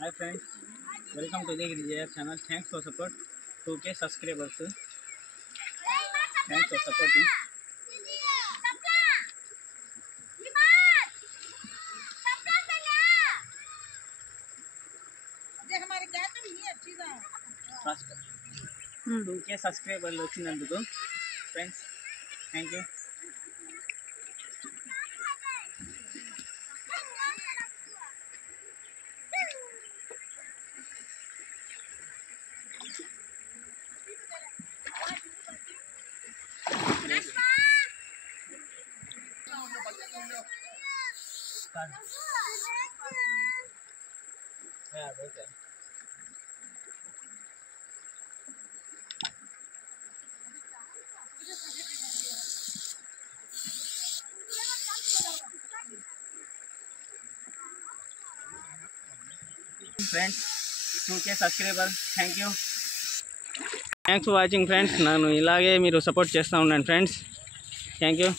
Hi friends, welcome to the Grijaya channel. Thanks for support. 2K subscribers. Thanks for supporting. Fast. 2K subscribers వచ్చినందుకు friends, thank you. Friends, 2K subscribers, thank you. Thanks for watching friends. నన్ను ఇలాగే మీరు support చేస్తూ ఉండండి friends. Thank you.